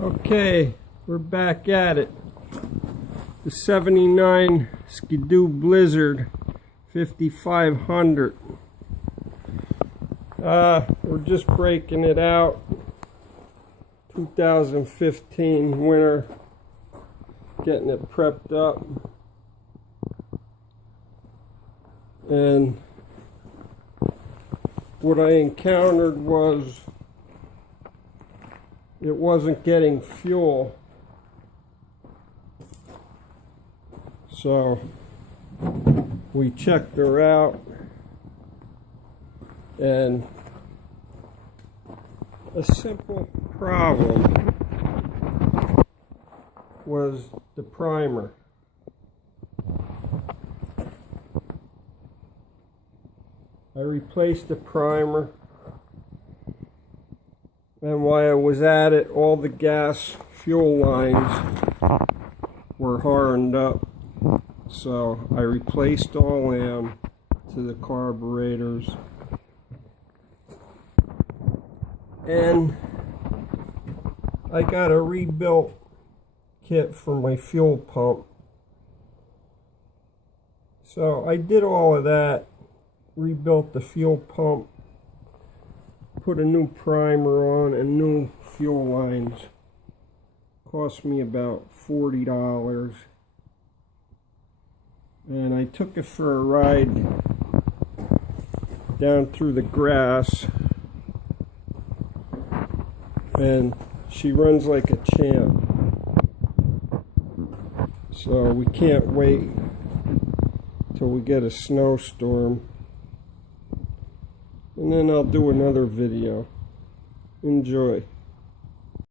Okay, we're back at it. The 79 Ski-Doo Blizzard 5500. We're just breaking it out. 2015 winter. Getting it prepped up. And what I encountered was it wasn't getting fuel. So we checked her out, and a simple problem was the primer. I replaced the primer, and while I was at it, all the gas fuel lines were hardened up. So I replaced all them to the carburetors, and I got a rebuilt kit for my fuel pump. So I did all of that, rebuilt the fuel pump, put a new primer on and new fuel lines. Cost me about $40. And I took it for a ride down through the grass, and she runs like a champ. So we can't wait till we get a snowstorm, and then I'll do another video. Enjoy.